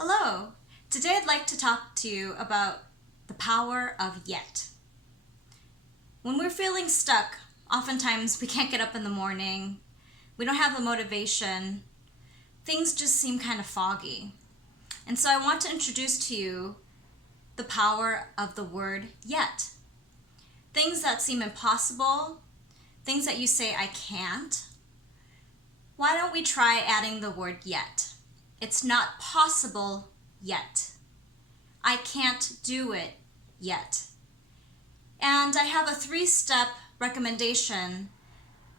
Hello! Today I'd like to talk to you about the power of yet. When we're feeling stuck, oftentimes we can't get up in the morning, we don't have the motivation, things just seem kind of foggy. And so I want to introduce to you the power of the word yet. Things that seem impossible, things that you say, I can't. Why don't we try adding the word yet? It's not possible yet. I can't do it yet. And I have a 3-step recommendation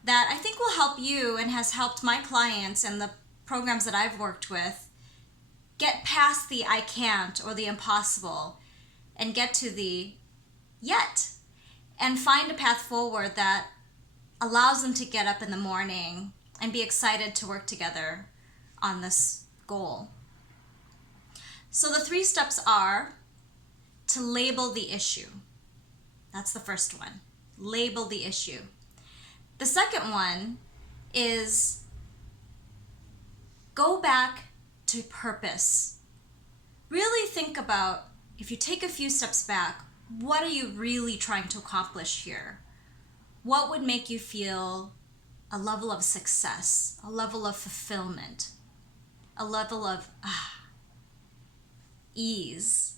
that I think will help you and has helped my clients and the programs that I've worked with get past the I can't or the impossible and get to the yet and find a path forward that allows them to get up in the morning and be excited to work together on this goal. So the 3 steps are to label the issue. That's the first one. Label the issue. The second one is go back to purpose. Really think about, if you take a few steps back, what are you really trying to accomplish here? What would make you feel a level of success, a level of fulfillment, a level of ease?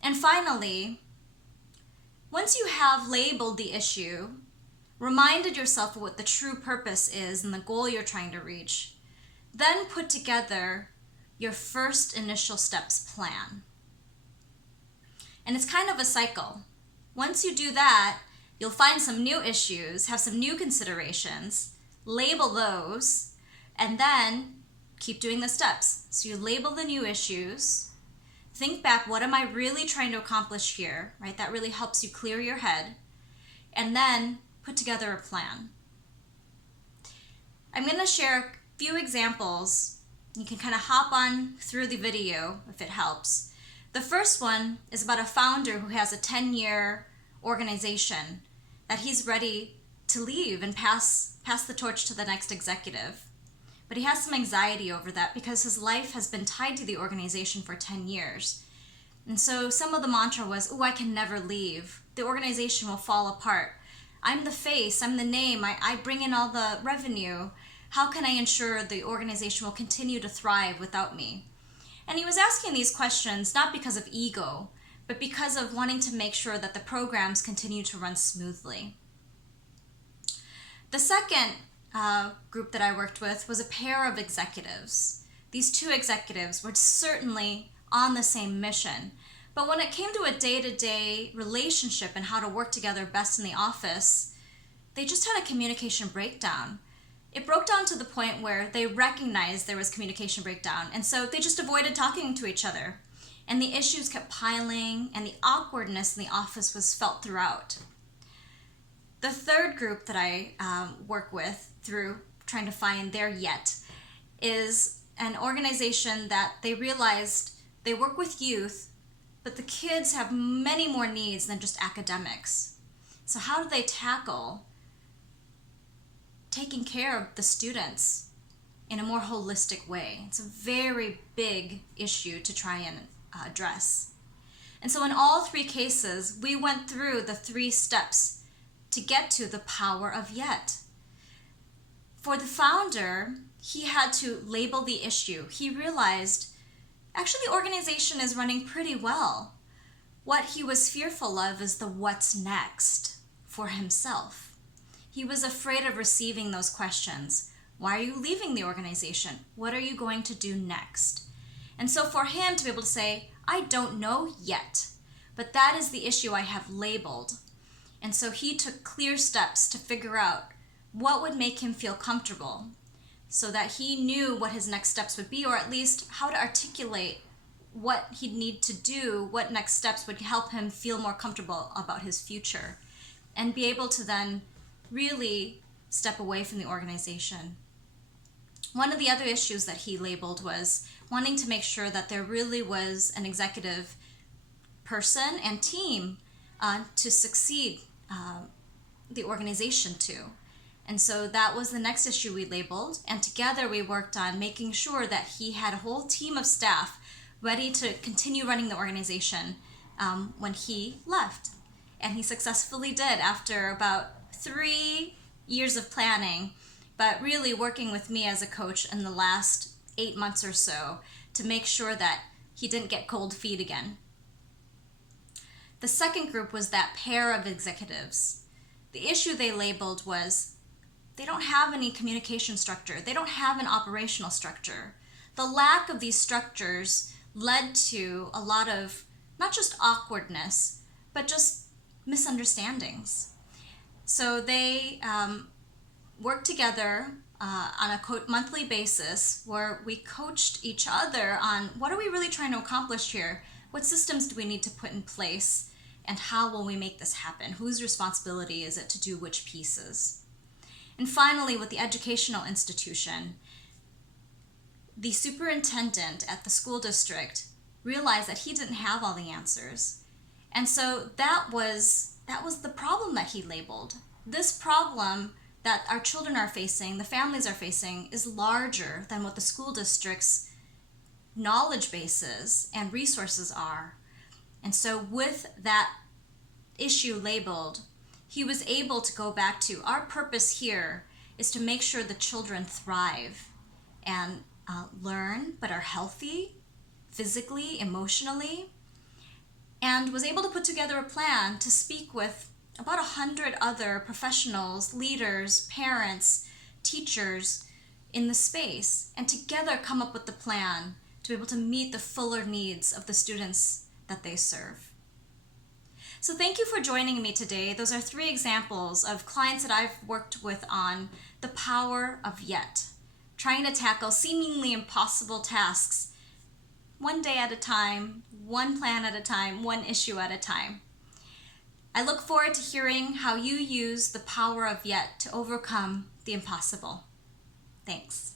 And finally, once you have labeled the issue, reminded yourself of what the true purpose is and the goal you're trying to reach, then put together your first initial steps plan. And it's kind of a cycle. Once you do that, you'll find some new issues, have some new considerations, label those, and then keep doing the steps. So you label the new issues, think back, what am I really trying to accomplish here, right? That really helps you clear your head, and then put together a plan. I'm going to share a few examples. You can kind of hop on through the video if it helps. The first one is about a founder who has a 10-year organization that he's ready to leave and pass the torch to the next executive. But he has some anxiety over that because his life has been tied to the organization for 10 years. And so some of the mantra was, I can never leave. The organization will fall apart. I'm the face, I'm the name, I bring in all the revenue. How can I ensure the organization will continue to thrive without me? And he was asking these questions not because of ego, but because of wanting to make sure that the programs continue to run smoothly. The second group that I worked with was a pair of executives. These 2 executives were certainly on the same mission, but when it came to a day-to-day relationship and how to work together best in the office, they just had a communication breakdown. It broke down to the point where they recognized there was communication breakdown, and so they just avoided talking to each other. And the issues kept piling, and the awkwardness in the office was felt throughout. The third group that I work with through trying to find their yet is an organization that they realized they work with youth, but the kids have many more needs than just academics. So how do they tackle taking care of the students in a more holistic way? It's a very big issue to try and address. And so in all 3 cases, we went through the 3 steps to get to the power of yet. For the founder, he had to label the issue. He realized, actually, the organization is running pretty well. What he was fearful of is the what's next for himself. He was afraid of receiving those questions. Why are you leaving the organization? What are you going to do next? And so for him to be able to say, I don't know yet, but that is the issue I have labeled. And so he took clear steps to figure out what would make him feel comfortable so that he knew what his next steps would be, or at least how to articulate what he'd need to do, what next steps would help him feel more comfortable about his future, and be able to then really step away from the organization. One of the other issues that he labeled was wanting to make sure that there really was an executive person and team to succeed the organization to. And so that was the next issue we labeled. And together we worked on making sure that he had a whole team of staff ready to continue running the organization when he left. And he successfully did after about 3 years of planning, but really working with me as a coach in the last 8 months or so to make sure that he didn't get cold feet again. The second group was that pair of executives. The issue they labeled was they don't have any communication structure. They don't have an operational structure. The lack of these structures led to a lot of not just awkwardness, but just misunderstandings. So they worked together on a monthly basis where we coached each other on what are we really trying to accomplish here? What systems do we need to put in place? And how will we make this happen? Whose responsibility is it to do which pieces? And finally, with the educational institution, the superintendent at the school district realized that he didn't have all the answers. And so that was the problem that he labeled. This problem that our children are facing, the families are facing, is larger than what the school district's knowledge bases and resources are. And so with that issue labeled, he was able to go back to our purpose here is to make sure the children thrive and learn, but are healthy physically, emotionally, and was able to put together a plan to speak with about 100 other professionals, leaders, parents, teachers in the space, and together come up with the plan to be able to meet the fuller needs of the students that they serve. So thank you for joining me today. Those are 3 examples of clients that I've worked with on the power of yet, trying to tackle seemingly impossible tasks one day at a time, one plan at a time, one issue at a time. I look forward to hearing how you use the power of yet to overcome the impossible. Thanks.